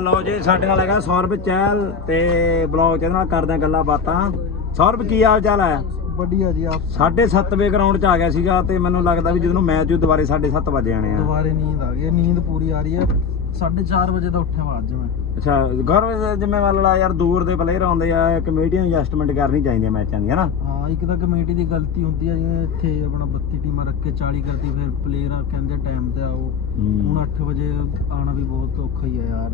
ਲਓ ਜੀ ਸਾਡੇ ਨਾਲ ਹੈਗਾ ਸੌਰਭ ਚਹਿਲ ਤੇ ਬਲੌਗ ਚੈਨਲ ਨਾਲ ਕਰਦੇ ਆ ਗੱਲਾਂ ਬਾਤਾਂ। ਸੌਰਭ ਕੀ ਹਾਲ ਚਾਲ ਹੈ? ਵਧੀਆ ਜੀ ਆਪ 7:30 ਵੇ ਗਰਾਊਂਡ 'ਚ ਆ ਗਿਆ ਸੀਗਾ ਤੇ ਮੈਨੂੰ ਲੱਗਦਾ ਵੀ ਜਦੋਂ ਮੈਚ ਹੋ ਦੁਬਾਰੇ 7:30 ਵਜੇ ਆਣੇ ਆ। ਦੁਬਾਰੇ ਨੀਂਦ ਆ ਗਈ ਨੀਂਦ ਪੂਰੀ ਆ ਰਹੀ ਹੈ। 4:30 ਵਜੇ ਦਾ ਉੱਠਿਆ ਵਾਜ ਮੈਂ। ਅੱਛਾ ਗੌਰਵ ਜ਼ਿੰਮੇਵਾਰ ਲੜਾ ਯਾਰ ਦੂਰ ਦੇ ਪਲੇਅਰ ਆਉਂਦੇ ਆ ਕਮੇਟੀ ਨੂੰ ਐਡਜਸਟਮੈਂਟ ਕਰਨੀ ਚਾਹੀਦੀ ਹੈ ਮੈਚਾਂ ਦੀ ਹਨਾ ਹਾਂ ਇੱਕ ਤਾਂ ਕਮੇਟੀ ਦੀ ਗਲਤੀ ਹੁੰਦੀ ਹੈ ਜਿਵੇਂ ਇੱਥੇ ਆਪਣਾ 32 ਟੀਮਾਂ ਰੱਖ ਕੇ 40 ਕਰਦੀ ਫਿਰ ਪਲੇਅਰ ਕਹਿੰਦੇ ਟਾਈਮ ਤੇ ਆਓ। ਹੁਣ 8 ਵਜੇ ਆਣਾ ਵੀ ਬਹੁਤ ਔਖਾ ਹੀ ਆ ਯਾਰ।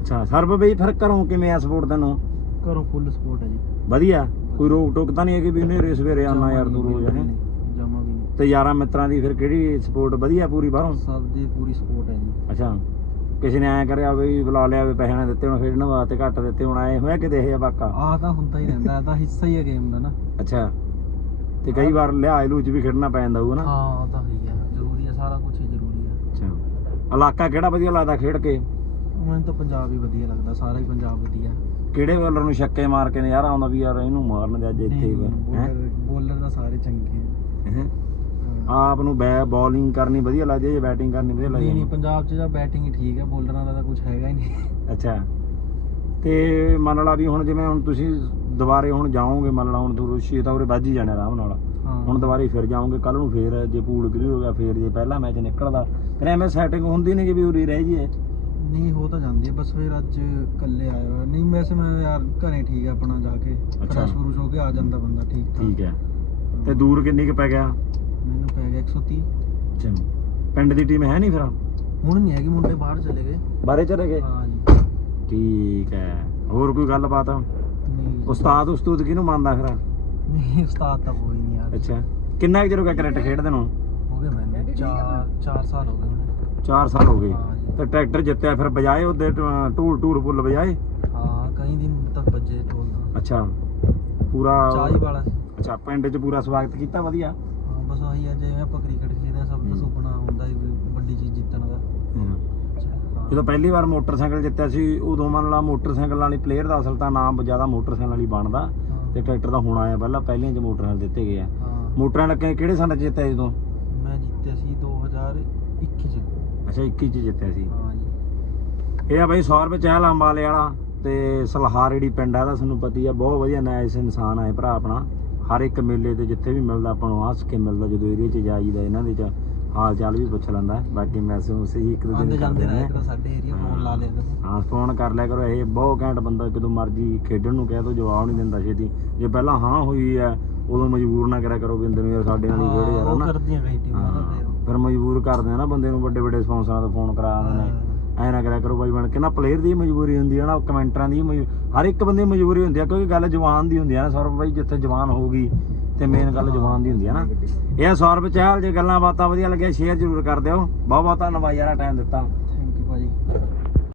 ਅੱਛਾ ਸਰਬ ਬਈ ਫਿਰ ਘਰੋਂ ਕਿਵੇਂ ਆ ਸਪੋਰਟ ਤੈਨੂੰ? ਘਰੋਂ ਫੁੱਲ ਸਪੋਰਟ ਹੈ ਜੀ। ਵਧੀਆ? ਕੋਈ ਰੋਕ ਟੋਕ ਤਾਂ ਨਹੀਂ ਹੈਗੀ ਵੀ ਉਹਨੇ ਸਵੇਰੇ ਆਉਣਾ ਯਾਰ ਰੋਜ਼ ਹੈ ਜਮਾ ਵੀ ਨਹੀਂ ਤੇ ਯਾਰਾਂ ਮਿੱਤਰਾਂ ਦੀ ਫਿਰ ਕਿਹੜੀ ਸਪੋਰਟ ਵਧੀਆ ਪੂਰੀ ਬਾਹਰੋਂ? ਸਭ ਦੀ ਪੂਰੀ ਸਪੋਰਟ ਹੈ ਜੀ। ਅੱਛਾ ਕਿਸੇ ਨੇ ਐ ਕਰਿਆ ਵੀ ਬੁਲਾ ਲਿਆ ਵੀ ਪੈਸੇ ਨਾ ਦਿੱਤੇ ਹੁਣ ਖੇਡਣ ਵਾਸਤੇ ਘੱਟ ਦਿੱਤੇ ਹੁਣ ਆਏ ਹੋਇਆ ਕਿਤੇ ਇਹ ਵਾਕਾ? ਆਹ ਤਾਂ ਹੁੰਦਾ ਹੀ ਰਹਿੰਦਾ ਇਹ ਤਾਂ ਹਿੱਸਾ ਹੀ ਹੈ ਗੇਮ ਦਾ ਨਾ। ਅੱਛਾ ਤੇ ਕਈ ਵਾਰ ਲਿਹਾਜ਼ ਲੂਚ ਵੀ ਖੇਡਣਾ ਪੈ ਜਾਂਦਾ ਹੋਊ ਨਾ। ਹਾਂ ਉਹ ਤਾਂ ਹੀ ਹੈ ਜ਼ਰੂਰੀ ਹੈ ਸਾਰਾ ਕੁਝ ਹੀ ਜ਼ਰੂਰੀ ਹੈ ਅੱਛਾ ਇਲਾਕਾ ਕਿਹੜਾ ਵਧੀਆ ਲੱਗਦਾ ਖੇਡ ਕੇ? ਮੈਨੂੰ ਤਾਂ ਪੰਜਾਬ ਹੀ ਵਧੀਆ ਲੱਗਦਾ ਸਾਰਾ ਹੀ ਪੰਜਾਬ ਵਧੀਆ। ਕਿਹੜੇ ਬੋਲਰ ਨੂੰ ਛੱਕੇ ਮਾਰ ਕੇ ਨਜ਼ਾਰਾ ਆਉਂਦਾ ਵੀ ਯਾਰ ਇਹਨੂੰ ਮਾਰਨ ਦੇ ਅੱਜ ਇੱਥੇ ਹੈ ਬੋਲਰ ਤਾਂ ਸਾਰੇ ਚੰਗੇ ਹੈ? ਆਪ ਨੂੰ ਬੈ ਬੋਲਿੰਗ ਕਰਨੀ ਵਧੀਆ ਲੱਗਦੀ ਹੈ ਜਾਂ ਬੈਟਿੰਗ ਕਰਨੀ ਵਧੀਆ ਨਹੀਂ ਨਹੀਂ ਲੱਗਦੀ ਪੰਜਾਬ 'ਚ ਜਾਂ ਬੈਟਿੰਗ ਹੀ ਠੀਕ ਹੈ ਬੋਲਰਾਂ ਦਾ ਤਾਂ ਕੁਝ ਹੈਗਾ ਹੀ ਨਹੀਂ। ਹੈ ਅੱਛਾ। ਤੇ ਮੰਨ ਲਾ ਵੀ ਹੁਣ ਜਿਵੇਂ ਹੁਣ ਤੁਸੀਂ ਦੁਬਾਰੇ ਹੁਣ ਜਾਓਗੇ ਮੰਨ ਲਾ ਹੁਣ ਤੁਸੀਂ ਛੇ ਤਾਂ ਉਰੇ ਵੱਜ ਹੀ ਜਾਣਾ ਆਰਾਮ ਨਾਲ। ਹਾਂ। ਹੁਣ ਦੁਬਾਰੇ ਫਿਰ ਜਾਓਗੇ ਕੱਲ ਨੂੰ ਫੇਰ ਜੇ ਪੂਲ ਕਲੀਅਰ ਹੋ ਗਿਆ ਫੇਰ ਜੇ ਪਹਿਲਾ ਮੈਚ ਨਿਕਲਦਾ। ਫਿਰ ਐਵੇਂ ਸੈਟਿੰਗ ਹੁੰਦੀ ਨਹੀਂ ਕਿ ਵੀ ਉਰੀ ਰਹਿ ਜੀਏ ਨਹੀਂ ਹੋ ਤਾਂ ਜਾਂਦੀ ਹੈ ਬਸ ਫਿਰ ਅੱਜ ਇਕੱਲੇ ਆਇਆ ਹੋਇਆ। ਨਹੀਂ ਵੈਸੇ ਮੈਂ ਯਾਰ ਘਰੇ ਠੀਕ ਹੈ ਆਪਣਾ ਜਾ ਕੇ। ਅੱਛਾ। ਫਰੈਸ਼ ਫਰੂਸ਼ ਹੋ ਕੇ ਆ ਜਾਂਦਾ ਬੰਦਾ ਠੀਕ ਠਾਕ ਠੀਕ ਹੈ। ਤੇ ਦੂਰ ਕਿੰਨੀ ਕੁ ਪੈ ਗਿਆ? ਮੈਨੂੰ ਪੈ ਗਿਆ 130 ਅੱਛਾ। ਪਿੰਡ ਦੀ ਟੀਮ ਹੈ ਨਹੀਂ ਫਿਰ? ਹੁਣ ਨਹੀਂ ਹੈਗੀ ਮੁੰਡੇ ਬਾਹਰ ਚਲੇ ਗਏ। ਬਾਰੇ ਚਲੇ ਗਏ? ਹਾਂ ਜੀ। ਠੀਕ ਹੈ। ਹੋਰ ਕੋਈ ਗੱਲਬਾਤ? ਨਹੀਂ ਉਸਤਾਦ ਉਸਤੂਦ ਕਿਹਨੂੰ ਮੰਨਦਾ ਫਿਰ? ਨਹੀਂ ਉਸਤਾਦ ਤਾਂ ਕੋਈ ਨਹੀਂ ਯਾਰ। ਅੱਛਾ। ਕਿੰਨਾ ਕੁ ਚਿਰ ਹੋ ਗਿਆ ਕ੍ਰਿਕਟ ਖੇਡਦੇ ਨੂੰ? ਹੋ ਗਏ ਮੈਨੂੰ 4 4 ਸਾਲ ਹੋ ਗਏ ਹੁਣ। 4 ਸਾਲ ਹੋ ਗਏ। ਹਾਂ ਜੀ। ਤੇ ਟਰੈਕਟਰ ਜਿੱਤਿਆ ਫਿਰ ਬਜਾਏ ਉਹਦੇ ਟ- ਟੂਰ ਟੂਰ ਫੁੱਲ ਬਜਾਏ ਹਾਂ ਕਈ ਦਿਨ ਤੱਕ ਬੱਜੇ ਢੋਲਦਾ ਅੱਛਾ ਪੂਰਾ ਚਾਹੀ ਵਾਲਾ ਸੀ। ਅੱਛਾ ਪਿੰਡ 'ਚ ਪੂਰਾ ਸਵਾਗਤ ਕੀਤਾ ਵਧੀਆ? ਹਾਂ ਬਸ ਆਹੀ ਹੈ ਜਿਵੇਂ ਆਪਾਂ ਕ੍ਰਿਕਟ ਖੇਡਦੇ ਹਾਂ, ਸਭ ਦਾ ਹੂੰ। ਸੁਪਨਾ ਹੁੰਦਾ ਹੈ ਵੀ ਵੱਡੀ ਚੀਜ਼ ਜਿੱਤਣ ਦਾ। ਹਾਂ। ਜਦੋਂ ਪਹਿਲੀ ਵਾਰ ਮੋਟਰਸਾਈਕਲ ਜਿੱਤਿਆ ਸੀ ਉਦੋਂ ਮੰਨ ਲਾ ਮੋਟਰਸਾਈਕਲ ਵਾਲੀ ਪਲੇਅਰ ਦਾ ਅਸਲ ਤਾਂ ਨਾਮ ਜ਼ਿਆਦਾ ਮੋਟਰਸਾਈਕਲ ਵਾਲੀ ਬਣਦਾ। ਤੇ ਟਰੈਕਟਰ ਦਾ ਹੁਣ ਆਇਆ ਪਹਿਲਾਂ ਪਹਿਲੇ ਚ ਮੋਟਰਸਾਈਕਲ ਦਿੱਤੇ ਗਏ ਆ। ਮੋਟਰਾਂ ਲੱਗੇ ਕਿਹੜੇ 'ਚ ਜਿੱਤਿਆ ਜਦੋਂ ਮੈਂ ਜਿੱਤਿਆ ਸੀ 2021 ਚ ਅੱਛਾ 21 ਚ ਜਿੱਤਿਆ ਸੀ। ਹਾਂ ਜੀ। ਇਹ ਆ ਬਈ 100 ਰੁਪਏ ਚਾਹ ਅੰਬਾਲੇ ਵਾਲਾ ਤੇ ਸਲਹਾਰ ਜਿਹੜੀ ਪਿੰਡ ਆ ਦਾ ਤੁਹਾਨੂੰ ਪਤੀ ਆ ਬਹੁਤ ਵਧੀਆ ਨਾਇਸ ਇਨਸਾਨ ਆ ਇਹ ਭਰਾ ਆਪਣਾ। ਹਰ ਇੱਕ ਮੇਲੇ ਤੇ ਜਿੱਥੇ ਵੀ ਮਿਲਦਾ ਆਪਾਂ ਨੂੰ ਹੱਸ ਕੇ ਮਿਲਦਾ ਜਦੋਂ ਏਰੀਆ 'ਚ ਜਾਈਦਾ ਇਹਨਾਂ ਦੇ ਚ ਹਾਲ ਚਾਲ ਵੀ ਪੁੱਛ ਲੈਂਦਾ ਬਾਕੀ ਮੈਸੇਜ ਉਸੇ ਹੀ ਇੱਕ ਦੋ ਆਂਦੇ ਦਿਨ ਜਾਂਦੇ ਕਰਦੇ ਰਹੇ ਨੇ। ਕਰੋ ਸਾਡੇ ਏਰੀਆ ਫੋਨ ਲਾ ਲਿਆ ਕਰੋ। ਹਾਂ ਫੋਨ ਕਰ ਲਿਆ ਕਰੋ ਇਹ ਬਹੁਤ ਘੈਂਟ ਬੰਦਾ ਜਦੋਂ ਮਰਜ਼ੀ ਖੇਡਣ ਨੂੰ ਕਹਿ ਦੋ ਜਵਾਬ ਨਹੀਂ ਦਿੰਦਾ ਛੇਤੀ। ਜੇ ਪਹਿਲਾਂ ਹਾਂ ਹੋਈ ਆ ਉਦੋਂ ਮਜਬੂਰ ਨਾ ਕਰਿਆ ਕਰੋ ਬੰਦੇ ਨੂੰ ਯਾਰ ਸਾਡੇ ਨਾਲ ਹੀ ਖੇਡ ਯਾਰ ਹਾਂ, ਉਹ ਹਨਾ? ਕਰਦੀਆਂ ਕਈ ਟੀਮਾਂ ਤਾਂ ਹਾਂ, ਫਿਰ। ਫਿਰ ਮਜਬੂਰ ਕਰਦੇ ਆ ਨਾ ਬੰਦੇ ਨੂੰ ਵੱਡੇ ਵੱਡੇ ਸਪਾਂਸਰਾਂ ਤੋਂ ਫੋਨ ਕਰਾ ਦਿੰਦੇ ਨੇ ਐ ਨਾ ਕਰਿਆ ਕਰੋ ਬਾਈ ਬਣ ਕੇ। ਨਾ ਪਲੇਅਰ ਦੀ ਮਜਬੂਰੀ ਹੁੰਦੀ ਹੈ ਨਾ ਕਮੈਂਟਰਾਂ ਦੀ ਹਰ ਇੱਕ ਬੰਦੇ ਦੀ ਮਜਬੂਰੀ ਹੁੰਦੀ ਆ ਕਿਉਂਕਿ ਗੱਲ ਜਵਾਨ ਦੀ ਹੁੰਦੀ ਆ ਨਾ ਸੌਰਵ ਬਾਈ ਜਿੱਥੇ ਜਵਾਨ ਹੋਊਗੀ ਤੇ ਮੇਨ ਗੱਲ ਜਵਾਨ ਦੀ ਹੁੰਦੀ ਆ ਨਾ। ਇਹ ਸੌਰਵ ਚਾਹਲ ਜੇ ਗੱਲਾਂ ਬਾਤਾਂ ਵਧੀਆ ਲੱਗਿਆ ਸ਼ੇਅਰ ਜ਼ਰੂਰ ਕਰ ਦਿਓ। ਬਹੁਤ ਬਹੁਤ ਧੰਨਵਾਦ ਯਾਰਾ ਟਾਈਮ ਦਿੱਤਾ।